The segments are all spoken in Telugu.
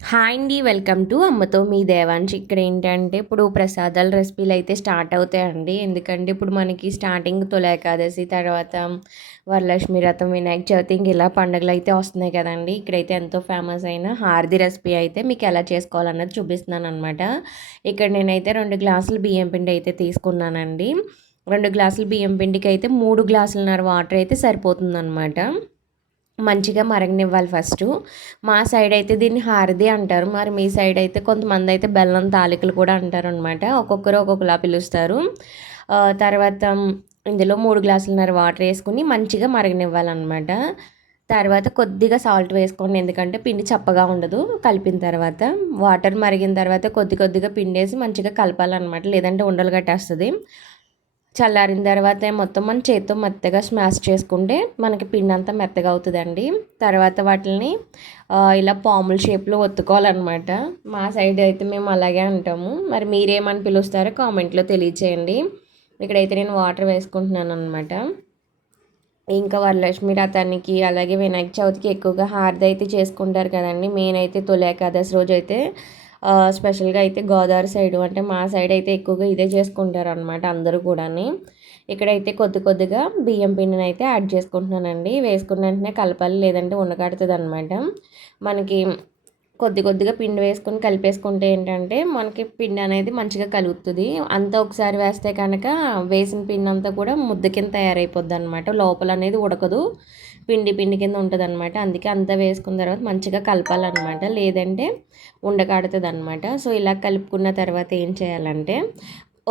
హాయ్ అండి, వెల్కమ్ టు అమ్మతో మీ దేవాంశ్. ఇక్కడ ఏంటంటే ఇప్పుడు ప్రసాదాల రెసిపీలు అయితే స్టార్ట్ అవుతాయండి. ఎందుకంటే ఇప్పుడు మనకి స్టార్టింగ్ తొలి ఏకాదశి, తర్వాత వరలక్ష్మి వ్రతం, వినాయక చవితి, ఇంక ఇలా పండుగలు అయితే వస్తున్నాయి కదండి. ఇక్కడైతే ఎంతో ఫేమస్ అయిన హారతి రెసిపీ అయితే మీకు ఎలా చేసుకోవాలన్నది చూపిస్తున్నాను అనమాట. ఇక్కడ నేనైతే 2 గ్లాసులు బియ్యం పిండి అయితే తీసుకున్నానండి. 2 గ్లాసులు బియ్యం పిండికి అయితే 3 గ్లాసులన్నర వాటర్ అయితే సరిపోతుందన్నమాట. మంచిగా మరగనివ్వాలి ఫస్టు. మా సైడ్ అయితే దీన్ని హారది అంటారు. మరి మీ సైడ్ అయితే కొంతమంది అయితే బెల్లం తాలికలు కూడా అంటారనమాట. ఒక్కొక్కరు ఒక్కొక్కలా పిలుస్తారు. తర్వాత ఇందులో 3 గ్లాసులన్నర వాటర్ వేసుకుని మంచిగా మరగనివ్వాలన్నమాట. తర్వాత కొద్దిగా సాల్ట్ వేసుకోండి, ఎందుకంటే పిండి చప్పగా ఉండదు. కలిపిన తర్వాత వాటర్ మరిగిన తర్వాత కొద్దిగా పిండి వేసి మంచిగా కలపాలన్నమాట, లేదంటే ఉండలు కట్టేస్తుంది. చల్లారిన తర్వాత మొత్తం మన చేత్తో మెత్తగా స్మాష్ చేసుకుంటే మనకి పిండి అంతా మెత్తగా అవుతుందండి. తర్వాత వాటిని ఇలా పాముల షేప్లో ఒత్తుకోవాలన్నమాట. మా సైడ్ అయితే మేము అలాగే అంటాము. మరి మీరేమని పిలుస్తారో కామెంట్లో తెలియచేయండి. ఇక్కడైతే నేను వాటర్ వేసుకుంటున్నాను అనమాట. ఇంకా వరలక్ష్మి వ్రతానికి అలాగే వినాయక చవితికి ఎక్కువగా హారతి అయితే చేసుకుంటారు కదండి. మెయిన్ అయితే తొలి ఏకాదశి రోజు అయితే స్పెషల్గా అయితే గోదావరి సైడు, అంటే మా సైడ్ అయితే ఎక్కువగా ఇదే చేసుకుంటారు అనమాట అందరూ కూడాని. ఇక్కడైతే కొద్దిగా బియ్యం పిండిని అయితే యాడ్ చేసుకుంటున్నానండి. వేసుకున్న వెంటనే కలపాలి, లేదంటే ఉండకడుతుంది అనమాట. మనకి కొద్దిగా పిండి వేసుకొని కలిపేసుకుంటే ఏంటంటే మనకి పిండి అనేది మంచిగా కలుగుతుంది. అంతా ఒకసారి వేస్తే కనుక వేసిన పిండి అంతా కూడా ముద్ద కింద తయారైపోద్ది అనమాట. లోపల అనేది ఉడకదు, పిండి కింద ఉంటుంది అనమాట. అందుకే అంతా వేసుకున్న తర్వాత మంచిగా కలపాలన్నమాట, లేదంటే ఉండకడుతుంది అనమాట. సో ఇలా కలుపుకున్న తర్వాత ఏం చేయాలంటే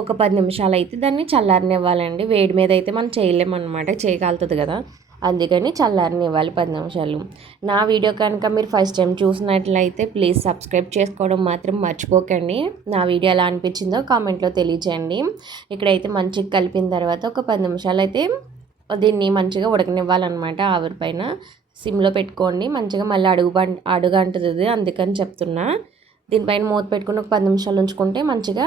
ఒక 10 నిమిషాలు అయితే దాన్ని చల్లారనివ్వాలండి. వేడి మీద అయితే మనం చేయలేమన్నమాట, చేయగలుగుతుంది కదా, అందుకని చల్లారనివ్వాలి 10 నిమిషాలు. నా వీడియో కనుక మీరు ఫస్ట్ టైం చూసినట్లయితే ప్లీజ్ సబ్స్క్రైబ్ చేసుకోవడం మాత్రం మర్చిపోకండి. నా వీడియో ఎలా అనిపించిందో కామెంట్లో తెలియచేయండి. ఇక్కడైతే మంచిగా కలిపిన తర్వాత ఒక 10 నిమిషాలు అయితే దీన్ని మంచిగా ఉడకనివ్వాలన్నమాట. ఆవిరి పైన సిమ్లో పెట్టుకోండి, మంచిగా మళ్ళీ అడుగు అంటుతుంది, అందుకని చెప్తున్నా. దీనిపైన మూత పెట్టుకుని ఒక 10 నిమిషాలు ఉంచుకుంటే మంచిగా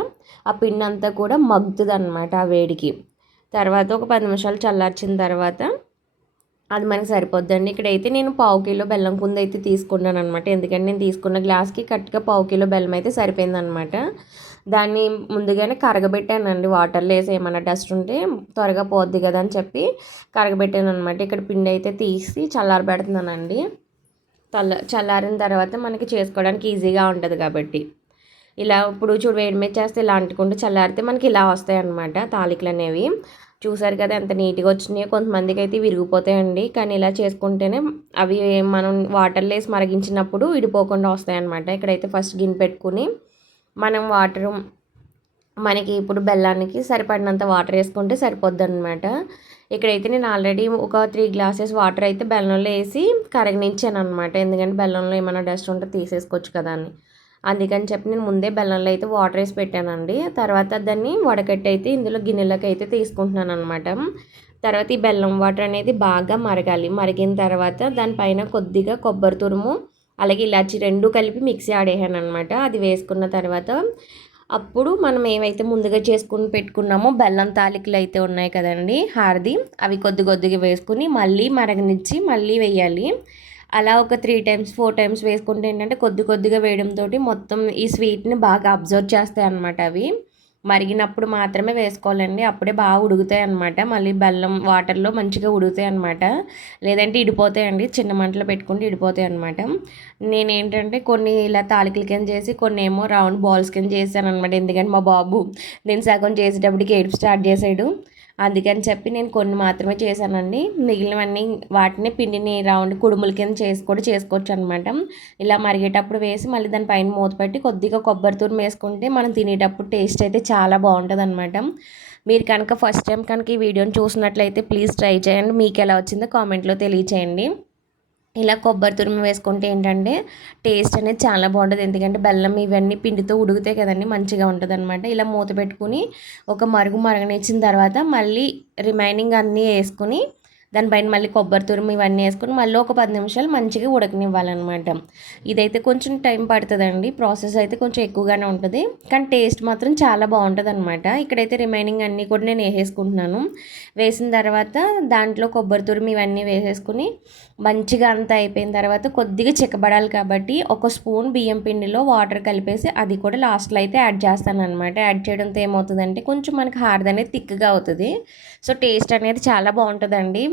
ఆ పిండి అంతా కూడా మగ్గుతుంది అనమాట ఆ వేడికి. తర్వాత ఒక 10 నిమిషాలు చల్లార్చిన తర్వాత అది మనకి సరిపోద్దండి. ఇక్కడైతే నేను 1/2 కిలో బెల్లం కుంద అయితే తీసుకున్నాను అనమాట. ఎందుకంటే నేను తీసుకున్న గ్లాస్కి కరెక్ట్గా 1/2 కిలో బెల్లం అయితే సరిపోయిందనమాట. దాన్ని ముందుగానే కరగబెట్టానండి, వాటర్లో వేసి ఏమన్నా డస్ట్ ఉంటే త్వరగా పోద్ది కదా అని చెప్పి కరగబెట్టాను అనమాట. ఇక్కడ పిండి అయితే తీసి చల్లారబెడుతున్నానండి. చల్లారిన తర్వాత మనకి చేసుకోవడానికి ఈజీగా ఉంటుంది కాబట్టి. ఇలా ఇప్పుడు చూడు, వేడి మీద చేస్తే ఇలా అంటుకుంటూ చల్లారితే మనకి ఇలా వస్తాయి అన్నమాట తాలికలు అనేవి. చూసారు కదా ఎంత నీట్గా వచ్చినాయో. కొంతమందికి అయితే విరిగిపోతాయండి, కానీ ఇలా చేసుకుంటేనే అవి మనం వాటర్లో వేసి మరిగించినప్పుడు విడిపోకుండా వస్తాయన్నమాట. ఇక్కడైతే ఫస్ట్ గిన్నె పెట్టుకుని మనం వాటరు, మనకి ఇప్పుడు బెల్లానికి సరిపడినంత వాటర్ వేసుకుంటే సరిపోద్ది అనమాట. ఇక్కడైతే నేను ఆల్రెడీ ఒక 3 గ్లాసెస్ వాటర్ అయితే బెల్లంలో వేసి కరగనిచ్చాను అనమాట. ఎందుకంటే బెల్లంలో ఏమైనా డస్ట్ ఉంటే తీసేసుకోవచ్చు కదా అని. అందుకని చెప్పి నేను ముందే బెల్లంలో అయితే వాటర్ వేసి పెట్టానండి. తర్వాత దాన్ని వడకట్టి అయితే ఇందులో గిన్నెలోకి అయితే తీసుకుంటున్నాను అనమాట. తర్వాత ఈ బెల్లం వాటర్ అనేది బాగా మరగాలి. మరిగిన తర్వాత దానిపైన కొద్దిగా కొబ్బరి తురుము అలాగే ఇలాచి 2 కలిపి మిక్సీ ఆడేసాను అనమాట. అది వేసుకున్న తర్వాత అప్పుడు మనం ఏవైతే ముందుగా చేసుకుని పెట్టుకున్నామో బెల్లం తాలికలు అయితే ఉన్నాయి కదండి హారది, అవి కొద్దిగా వేసుకుని మళ్ళీ మరగనిచ్చి మళ్ళీ వేయాలి. అలా ఒక 3 టైమ్స్ 4 టైమ్స్ వేసుకుంటే ఏంటంటే కొద్దిగా వేయడంతో మొత్తం ఈ స్వీట్ని బాగా అబ్జర్వ్ చేస్తాయి అన్నమాట. అవి మరిగినప్పుడు మాత్రమే వేసుకోవాలండి, అప్పుడే బాగా ఉడుకుతాయి అన్నమాట. మళ్ళీ బెల్లం వాటర్లో మంచిగా ఉడుకుతాయి అన్నమాట, లేదంటే ఇడిపోతాయండి. చిన్న మంటలో పెట్టుకుంటే ఇడిపోతాయి అన్నమాట. నేనేంటంటే కొన్ని ఇలా తాలికల కింద చేసి కొన్ని ఏమో రౌండ్ బాల్స్ కింద చేశాను అనమాట. ఎందుకంటే మా బాబు నేను సగం చేసేటప్పటికి ఏడుపు స్టార్ట్ చేసాడు, అందుకని చెప్పి నేను కొన్ని మాత్రమే చేశానండి. మిగిలినవన్నీ వాటిని పిండిని రౌండ్ కుడుముల కింద చేసుకోవచ్చు అనమాట. ఇలా మరిగేటప్పుడు వేసి మళ్ళీ దాని పైన మూత పెట్టి కొద్దిగా కొబ్బరి తురుము వేసుకుంటే మనం తినేటప్పుడు టేస్ట్ అయితే చాలా బాగుంటుంది అనమాట. మీరు కనుక ఫస్ట్ టైం కనుక ఈ వీడియోని చూసినట్లయితే ప్లీజ్ ట్రై చేయండి. మీకు ఎలా వచ్చిందో కామెంట్లో తెలియచేయండి. ఇలా కొబ్బరి తురుము వేసుకుంటే ఏంటంటే టేస్ట్ అనేది చాలా బాగుంటుంది, ఎందుకంటే బెల్లం ఇవన్నీ పిండితో ఉడుకుతాయి కదండి, మంచిగా ఉంటుంది అనమాట. ఇలా మూత పెట్టుకుని ఒక మరగనిచ్చిన తర్వాత మళ్ళీ రిమైనింగ్ అన్నీ వేసుకుని దానిపైన మళ్ళీ కొబ్బరి తురుము ఇవన్నీ వేసుకొని మళ్ళీ ఒక 10 నిమిషాలు మంచిగా ఉడకనివ్వాలన్నమాట. ఇదైతే కొంచెం టైం పడుతుందండి, ప్రాసెస్ అయితే కొంచెం ఎక్కువగానే ఉంటుంది, కానీ టేస్ట్ మాత్రం చాలా బాగుంటుంది అనమాట. ఇక్కడైతే రిమైనింగ్ అన్నీ కూడా నేను వేసేసుకుంటున్నాను. వేసిన తర్వాత దాంట్లో కొబ్బరి తురుము ఇవన్నీ వేసేసుకుని మంచిగా అంతా అయిపోయిన తర్వాత కొద్దిగా చిక్కబడాలి కాబట్టి ఒక స్పూన్ బియ్యం పిండిలో వాటర్ కలిపేసి అది కూడా లాస్ట్లో అయితే యాడ్ చేస్తాను అనమాట. యాడ్ చేయడంతో ఏమవుతుందంటే కొంచెం మనకి హార్డ్ అనేది థిక్గా అవుతుంది. సో టేస్ట్ అనేది చాలా బాగుంటుందండి.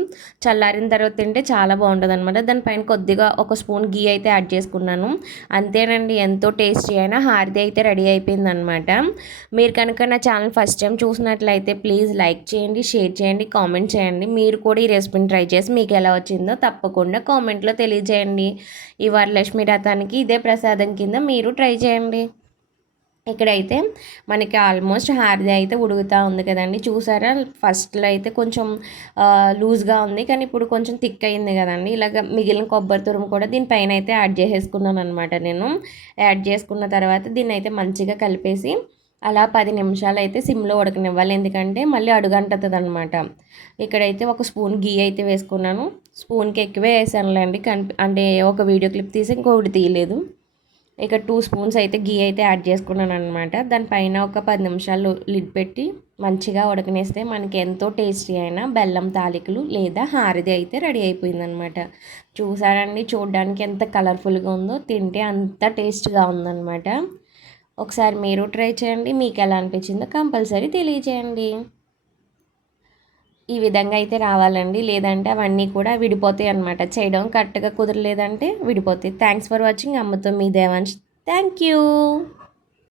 చల్లారిన తర్వాత తింటే చాలా బాగుంటుంది అనమాట. దానిపైన కొద్దిగా ఒక స్పూన్ గీ అయితే యాడ్ చేసుకున్నాను. అంతేనండి, ఎంతో టేస్టీ అయిన హార్ది అయితే రెడీ అయిపోయింది అనమాట. మీరు కనుక నా ఛానల్ ఫస్ట్ టైం చూసినట్లయితే ప్లీజ్ లైక్ చేయండి, షేర్ చేయండి, కామెంట్ చేయండి. మీరు కూడా ఈ రెసిపీని ట్రై చేసి మీకు ఎలా వచ్చిందో తప్పకుండా కామెంట్లో తెలియజేయండి. ఈ వరలక్ష్మి వ్రతానికి ఇదే ప్రసాదం కింద మీరు ట్రై చేయండి. ఇక్కడైతే మనకి ఆల్మోస్ట్ హార్ది అయితే ఉడుకుతూ ఉంది కదండి, చూసారా? ఫస్ట్లో అయితే కొంచెం లూజ్గా ఉంది, కానీ ఇప్పుడు కొంచెం థిక్ అయింది కదండి. ఇలాగ మిగిలిన కొబ్బరి తురుము కూడా దీనిపైన అయితే యాడ్ చేసేసుకున్నాను అనమాట. నేను యాడ్ చేసుకున్న తర్వాత దీన్ని అయితే మంచిగా కలిపేసి అలా 10 నిమిషాలు అయితే సిమ్లో ఉడకనివ్వాలి, ఎందుకంటే మళ్ళీ అడుగంటుతుంది అనమాట. ఇక్కడైతే ఒక స్పూన్ గీ అయితే వేసుకున్నాను. స్పూన్కి ఎక్కువే వేసానులేండి, అంటే ఒక వీడియో క్లిప్ తీసి ఇంకొకటి తీయలేదు. ఇక 2 స్పూన్స్ అయితే గీ అయితే యాడ్ చేసుకున్నాను అనమాట. దానిపైన ఒక 10 నిమిషాలు లిడ్ పెట్టి మంచిగా ఉడకనేస్తే మనకి ఎంతో టేస్టీ అయిన బెల్లం తాలికలు లేదా హారది అయితే రెడీ అయిపోయిందనమాట. చూసారండి, చూడడానికి ఎంత కలర్ఫుల్గా ఉందో, తింటే అంత టేస్ట్గా ఉందన్నమాట. ఒకసారి మీరు ట్రై చేయండి, మీకు ఎలా అనిపించిందో కంపల్సరీ తెలియజేయండి. ఈ విధంగా అయితే రావాలండి, లేదంటే అవన్నీ కూడా విడిపోతాయి అనమాట. చేయడం కరెక్ట్గా కుదరలేదంటే విడిపోతాయి. Thanks for watching. అమ్మతో మీ దేవాంశ్. Thank you.